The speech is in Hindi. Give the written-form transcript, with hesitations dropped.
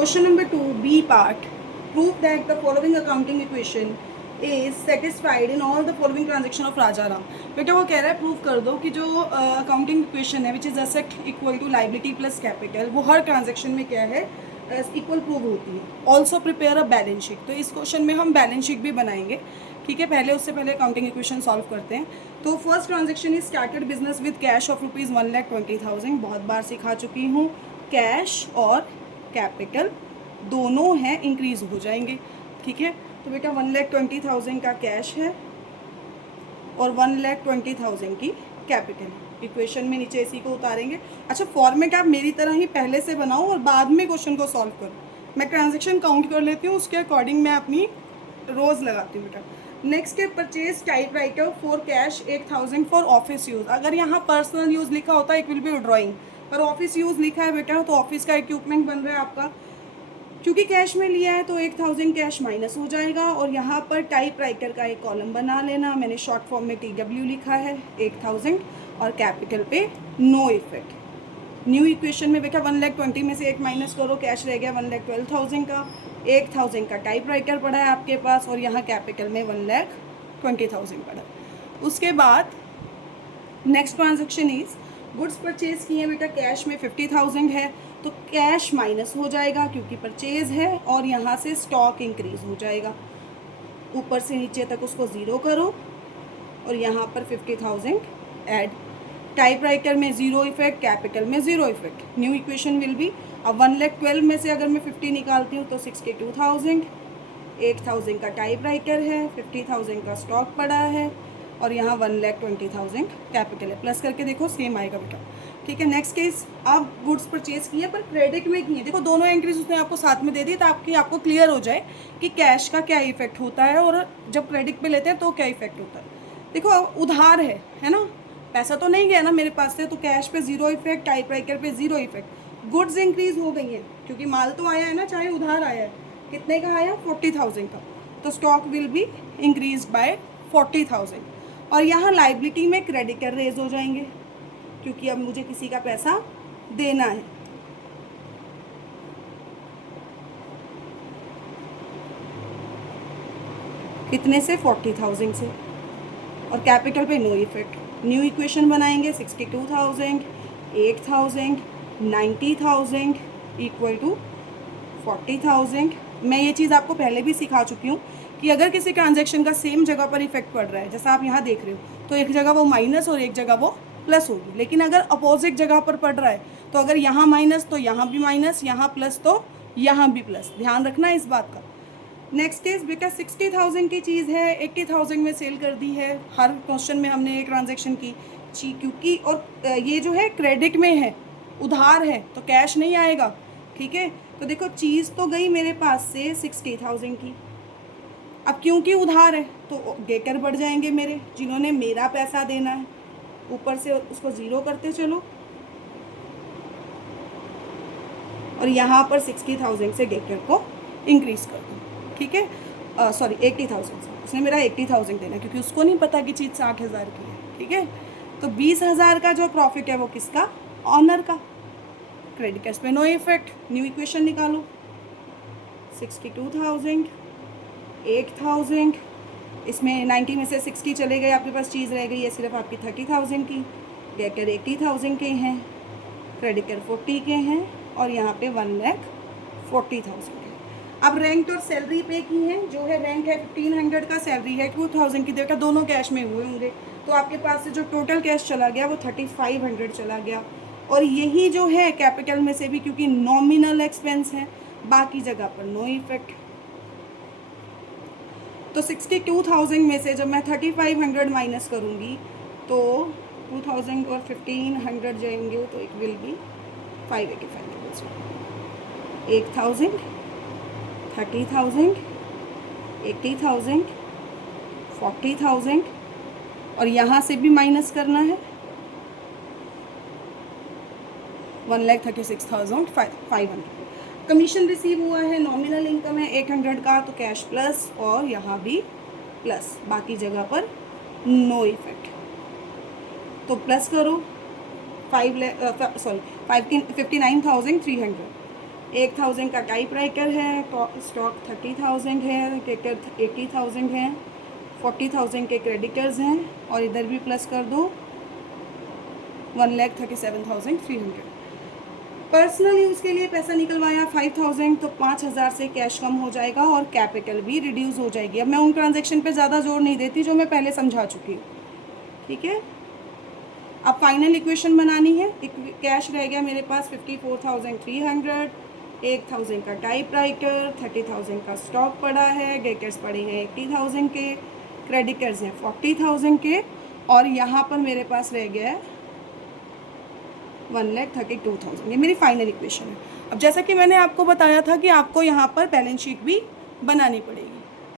Question number 2, B part. Prove that the following accounting equation is satisfied in all the following transaction of Rajaram. बेटा वो कह रहा है प्रूव कर दो कि जो अकाउंटिंग इक्वेशन है which is asset equal to liability plus capital वो हर ट्रांजेक्शन में क्या है इक्वल प्रूव होती है. Also prepare a balance sheet. तो इस क्वेश्चन में हम बैलेंस शीट भी बनाएंगे. ठीक है, पहले उससे पहले अकाउंटिंग इक्वेशन सॉल्व करते हैं. तो first transaction is started business with cash of ₹1,20,000. बहुत बार सिखा चुकी हूँ. कैश और कैपिटल दोनों हैं इंक्रीज हो जाएंगे. ठीक है, तो बेटा 1,20,000 का कैश है और 1,20,000 की कैपिटल. इक्वेशन में नीचे इसी को उतारेंगे. अच्छा, फॉर्मेट आप मेरी तरह ही पहले से बनाओ और बाद में क्वेश्चन को सॉल्व करो. मैं ट्रांजेक्शन काउंट कर लेती हूँ, उसके अकॉर्डिंग मैं अपनी रोज़ लगाती हूँ बेटा. नेक्स्ट है purchase type writer for cash 8,000 for office use. अगर यहाँ पर्सनल यूज़ लिखा होता है इट विल बी ड्राइंग, पर ऑफिस यूज़ लिखा है बेटा तो ऑफिस का इक्विपमेंट बन रहा है आपका. क्योंकि कैश में लिया है तो 8,000 कैश माइनस हो जाएगा. और यहाँ पर टाइप राइटर का एक कॉलम बना लेना. मैंने शॉर्ट फॉर्म में TW लिखा है. 8,000 और कैपिटल पे नो इफेक्ट. न्यू इक्वेशन में बेटा 1,20,000 में से एक माइनस करो, कैश रह गया 1,12,000 का. 8,000 का टाइप राइटर पड़ा है आपके पास और यहाँ कैपिटल में 1,20,000 पड़ा. उसके बाद next transaction is goods purchase किए बेटा. कैश में 50,000 है तो कैश माइनस हो जाएगा क्योंकि परचेज है और यहाँ से स्टॉक इंक्रीज हो जाएगा. ऊपर से नीचे तक उसको ज़ीरो करो और यहाँ पर 50,000 ऐड. टाइप राइटर में ज़ीरो इफेक्ट, कैपिटल में zero effect. New equation will be. अब 1,12,000 में से अगर मैं 50 निकालती हूँ तो 62,000. 8,000 का टाइप राइटर है, 50,000 का स्टॉक पड़ा है और यहाँ 1,20,000 कैपिटल है. प्लस करके देखो सेम आएगा बेटा. ठीक है, नेक्स्ट केस. आप गुड्स परचेज किए पर क्रेडिट में किए. देखो दोनों एंट्रीज उसने आपको साथ में दे दी ताकि आपको क्लियर हो जाए कि कैश का क्या इफेक्ट होता है और जब क्रेडिट पे लेते हैं तो क्या इफेक्ट होता है. देखो उधार है ना, पैसा तो नहीं गया ना मेरे पास से, तो कैश पे ज़ीरो इफेक्ट, टाइप राइटर पे ज़ीरो इफेक्ट. गुड्स इंक्रीज हो गई हैं क्योंकि माल तो आया है ना, चाहे उधार आया है. कितने का आया? 40,000 का. तो stock will be increase by 40,000. और यहाँ लाइबिलिटी में क्रेडिटर रेज हो जाएंगे क्योंकि अब मुझे किसी का पैसा देना है. कितने से? 40,000 से. और कैपिटल पे नो इफेक्ट. न्यू इक्वेशन बनाएंगे. 62,000, 8,000, 90,000 इक्वल टू 40,000. मैं ये चीज़ आपको पहले भी सिखा चुकी हूँ कि अगर किसी ट्रांजैक्शन का सेम जगह पर इफेक्ट पड़ रहा है, जैसा आप यहाँ देख रहे हो, तो एक जगह वो माइनस और एक जगह वो प्लस होगी. लेकिन अगर अपोजिट जगह पर पड़ रहा है तो अगर यहाँ माइनस तो यहाँ भी माइनस, यहाँ प्लस तो यहाँ भी प्लस. ध्यान रखना इस बात का. नेक्स्ट केस बेटा 60,000 की चीज़ है, 80,000 में सेल कर दी है. हर क्वेश्चन में हमने एक ट्रांजेक्शन की क्योंकि और ये जो है क्रेडिट में है, उधार है तो कैश नहीं आएगा. ठीक है, तो देखो चीज़ तो गई मेरे पास से 60,000 की. अब क्योंकि उधार है तो डेटर बढ़ जाएंगे मेरे, जिन्होंने मेरा पैसा देना है. ऊपर से उसको ज़ीरो करते चलो और यहाँ पर 60,000 से डेटर को इंक्रीज़ कर दो. ठीक है, सॉरी 80,000 से. उसने मेरा 80,000 देना क्योंकि उसको नहीं पता कि चीज़ 60,000 की है. ठीक है, तो 20,000 का जो प्रॉफिट है वो किसका? ऑनर का. क्रेडिटर्स पे नो इफेक्ट. न्यू इक्वेशन निकालो. 62,000, 8,000, इसमें 90 में से 60 चले गए, आपके पास चीज़ रह गई है सिर्फ आपकी 30,000 की. डेटर 80,000 के हैं, क्रेडिटर 40 के हैं और यहाँ पे 1,40,000 के. अब रेंट और सैलरी पे की है. जो है रेंट है 1,500 का, सैलरी है 2,000 की. देखा दोनों कैश में हुए होंगे तो आपके पास से जो टोटल कैश चला गया वो 3,500 चला गया. और यही जो है कैपिटल में से भी क्योंकि नॉमिनल एक्सपेंस है, बाकी जगह पर नो इफेक्ट. तो 62,000 में से जब मैं 3,500 माइनस करूँगी तो 2,000 और 1,500 जाएंगे तो इट विल बी 585. 8,000, 30,000, 80,000, 40,000 और यहाँ से भी माइनस करना है 1,36,500. कमीशन रिसीव हुआ है, नॉमिनल इनकम है 800 का, तो कैश प्लस और यहाँ भी प्लस, बाकी जगह पर नो इफेक्ट. तो प्लस करो 59,300. 1000 का टाइप राइटर है, स्टॉक 30,000 है, डेटर 80,000 है, 40,000 के क्रेडिटर्स हैं और इधर भी प्लस कर दो 1,37,300। पर्सनल यूज़ के लिए पैसा निकलवाया 5,000, तो 5,000 से कैश कम हो जाएगा और कैपिटल भी रिड्यूस हो जाएगी। अब मैं उन ट्रांजैक्शन पे ज़्यादा जोर नहीं देती जो मैं पहले समझा चुकी हूँ, ठीक है। अब फाइनल इक्वेशन बनानी है। कैश रह गया मेरे पास 54,300, 1,000 का टाइप राइटर, 30,000 का स्टॉक पड़ा है, डेटर्स पड़े हैं 80,000 के, क्रेडिटर्स हैं 40,000 के, और यहाँ पर मेरे पास रह गया है 1,32,000। ये मेरी फाइनल इक्वेशन है। अब जैसा कि मैंने आपको बताया था कि आपको यहाँ पर बैलेंस शीट भी बनानी पड़ेगी।